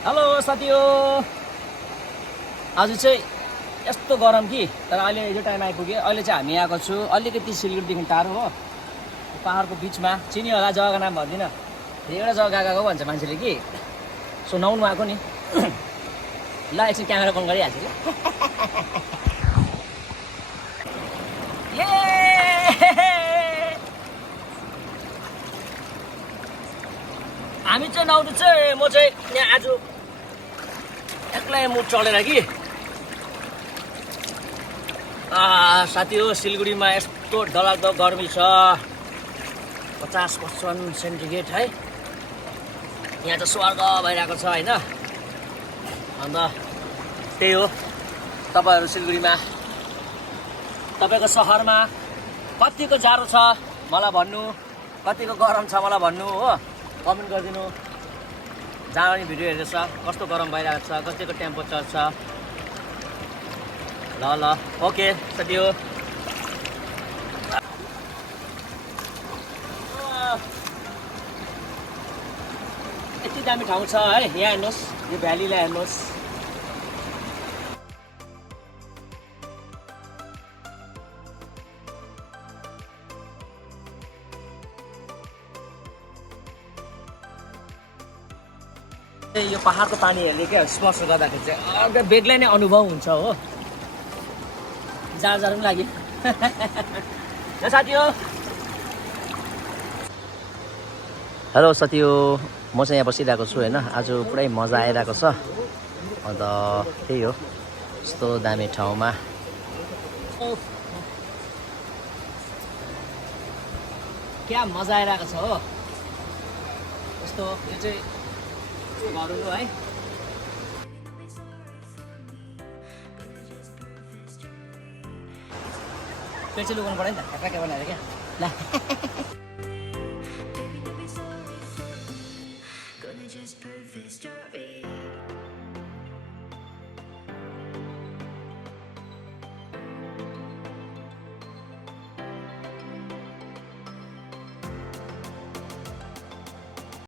Hello साथीहरु, आज चाहिँ यस्तो गरम कि तर अहिले यो टाइम आइपुग्यो। अहिले चाहिँ हामी आएको छु अलिकति सिलगढीदेखि टाढो हो, पहाडको बिचमा। चिनी होला जग्गाको नाम भन्दिनँ, एउटा जग्गा गएको भन्छ मान्छेले कि। सो नुहाउनु आएको नि। ल एकछिन क्यामेरा बन्द गरिहाल्छु कि। हामी चाहिँ नुहाउँदै चाहिँ म चाहिँ यहाँ आज एक्लै मुड चढेर कि। साथी हो, सिलगढीमा यस्तो डरलाग्दो गर्मी छ, 50% सेन्टिग्रेड है। यहाँ त स्वर्ग भइरहेको छ होइन। अन्त त्यही हो, तपाईँहरू सिलगढीमा तपाईँको सहरमा कतिको जाडो छ मलाई भन्नु, कतिको गरम छ मलाई भन्नु हो, कमेन्ट गरिदिनु। जहाँ पनि भिडियो हेर्दैछ कस्तो गरम भइरहेको छ, कतिको टेम्परेचर छ। ल ल ओके साथी हो। यति दामी ठाउँ छ है, यहाँ हेर्नुहोस्, यो भ्यालीलाई हेर्नुहोस्। यो पहाडको पानीहरूले क्या स्पर्श गर्दाखेरि चाहिँ अर्को बेग्लै नै अनुभव हुन्छ हो। जाडो पनि लाग्यो। साथी हो, हेलो साथी हो, म चाहिँ यहाँ बसिरहेको छु होइन। आज पुरै मजा आइरहेको छ। अन्त त्यही हो, यस्तो दामी ठाउँमा क्या मजा आइरहेको छ हो। यस्तो यो चाहिँ घर हो है। पेट चाहिँ लुगाउनु पऱ्यो नि त, ट्याक्कै बनाएर क्या। ल